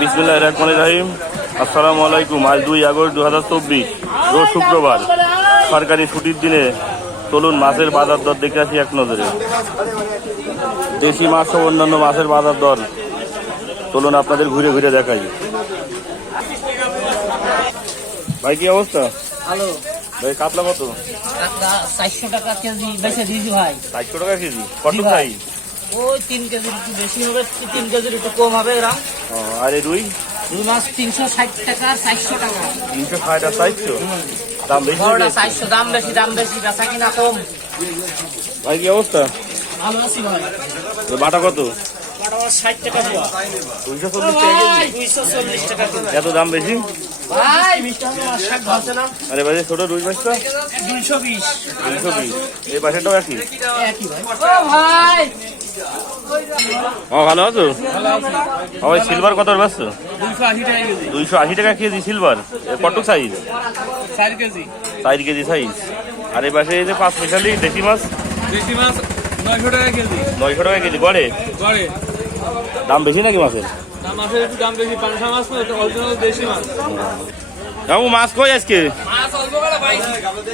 বিসমিল্লাহির রহমানির রহিম। আসসালামু আলাইকুম। আজ 2 আগস্ট 2024 রোজ শুক্রবার, সরকারি ছুটির দিনে চলুন মাছের বাজার দর দেখে আসি এক নজরে। দেশি মাছ ও অন্যান্য মাছের বাজার দর চলুন আপনাদের ঘুরে ঘুরে দেখাই। ভাই কি অবস্থা? ভালো ভাই কাতলা কত? 400 টাকা কেজি বেশি দিয়েছি ভাই। 400 টাকা কেজি? কত ভাই? ওই 3 কেজির একটু বেশি হবে, 3 কেজির একটু কম হবে এরকম। আর এই রুই মাছ 360 টাকা 400 টাকা। 360 আর 400 দাম বেশি? 400 দাম বেশি বেচা কিনা কম। ভাই কি অবস্থা? ভালো আছি ভাই। বাটা কত? বাটা 60 টাকা পোয়া। 240 টাকা কেজি? 240 টাকা কেজি। এত দাম বেশি ভাই মিষ্টি মাছ শাক ভাজছে না? আরে ভাই ছোট রুই মাছটা 220। 220। এই পাশেটাও একই একই ভাই। ও ভাই ভালো আছো? ভাই সিলভার কত বেচছো? 280 টাকা কেজি। 280 টাকা কেজি সিলভার। কত সাইজ? 4 কেজি। 4 কেজি সাইজ। আর এই পাশে এই যে 5 মিশালি দেশি মাছ? দেশি মাছ 900 টাকা কেজি। 900 টাকা কেজি গড়ে? গড়ে। দাম বেশি নাকি মাছের? মাছের একটু দাম বেশি, পাংশা মাছ না, এটা অরিজিনাল দেশি মাছ। কাকু মাছ কই আজকে? মাছ অল্প করে ভাই।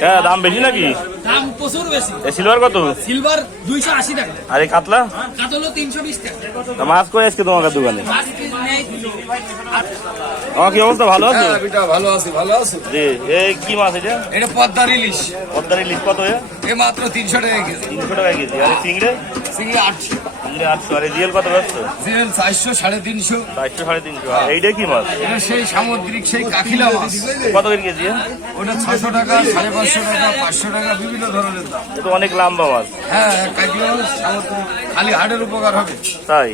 হ্যাঁ দাম বেশি নাকি? দাম প্রচুর বেশি। এই সিলভার কত? সিলভার 280 টাকা। আর এই কাতলা? কাতলা 320 টাকা। তা মাছ কই আজকে তোমার দোকানে? মাছ নেই। আমার কি অবস্থা, ভালো আছো? ভালো আছি, ভালো আছো? জি। এই কি মাছ এটা? এটা পদ্মার ইলিশ। পদ্মার ইলিশ কত? এ মাত্র 300 টাকা কেজি। 300 টাকা কেজি। আর এই চিংড়ে? চিংড়ি 800। চিংড়ে 800। আর এই জিএল কত বেচছো? জিএল 400, 350। 400 350। আর এইটা কি মাছ? এটা সেই সামুদ্রিক, সেই কাকিলা মাছ। কত করে কেজি? ওটা 600 টাকা, 550 টাকা, 500 টাকা, বিভিন্ন ধরনের দাম। এটা অনেক লম্বা মাছ। হ্যাঁ, কাকিলা মাছ সামুদ্রিক, খালি হাড়ের উপকার হবে। তাই?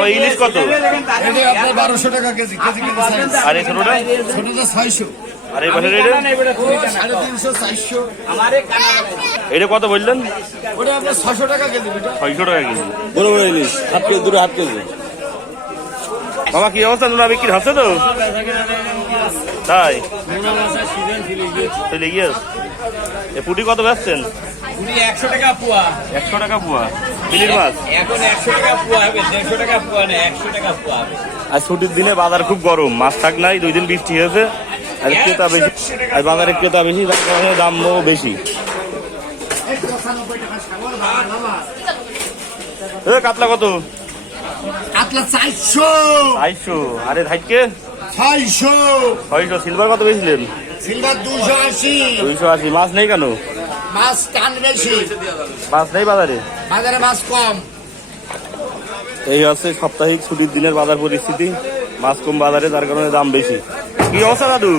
ও ইলিশ কত? এটা আপনার 1200 টাকা কেজি, কেজি সাইজ। আর এই ছোটটা? ছোটটা 600। আর এই পাশের এটা? 350, 400। এটা কত বললেন? ওটা আপনার 600 টাকা কেজি। 600 টাকা কেজি। বড় বড় ইলিশ হাফ কেজি, দুটো হাফ কেজি। বাবা কি অবস্থা, তোমরা বিক্রি হচ্ছে তো? তাই চলে গিয়ে এ পুটি কত বেচছেন? 100 টাকা পোয়া। 100 টাকা পোয়া বিলির মাছ। এখন 100 টাকা পোয়া হবে, 150 টাকা পোয়া না, 100 টাকা পোয়া হবে। আর ছুটির দিনে বাজার খুব গরম, মাছ থাক নাই, 2 দিন বৃষ্টি হয়েছে, আর ক্রেতা বেশি, আর বাজারে ক্রেতা বেশি, তার কারণে দামও বেশি। কাতলা কত? কাতলা 400। 400। আরে ধাইকে 600। 600। সিলভার কত বেশিলেন? সিলভার 280। 280। মাছ নেই কেন? মাছ টান বেশি, মাছ নেই বাজারে? বাজারে মাছ কম। এই হচ্ছে সাপ্তাহিক ছুটির দিনের বাজার পরিস্থিতি, মাছ কম বাজারে, তার কারণে দাম বেশি। কি অবস্থা দাদু?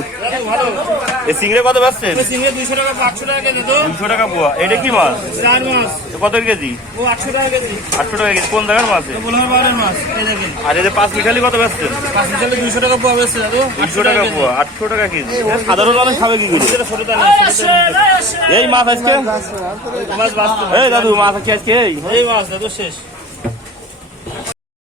এই চিংড়ে কত পাচ্ছেন? 200 টাকা 800 টাকা কেজি তো। 200 টাকা পোয়া। এটা কি মাছ? 4 মাছ। কত কেজি? ও 800 টাকা কেজি। 800 টাকা কেজি। কোন জায়গার মাছ? বলহার বাজারের মাছ। এই দেখেন। আর এই যে 5 মিঠালি কত পাচ্ছেন? 5 লিটারে 200 টাকা পোয়া বেচছে দাদু। 200 টাকা পোয়া। 800 টাকা কেজি। সাধারণ মানুষ খাবে কি করে ছোট দানা। এই মাছ আজকে? মাছ বাঁচতে। এই দাদু মাছ কি আজকে? এই মাছ দাদু শেষ।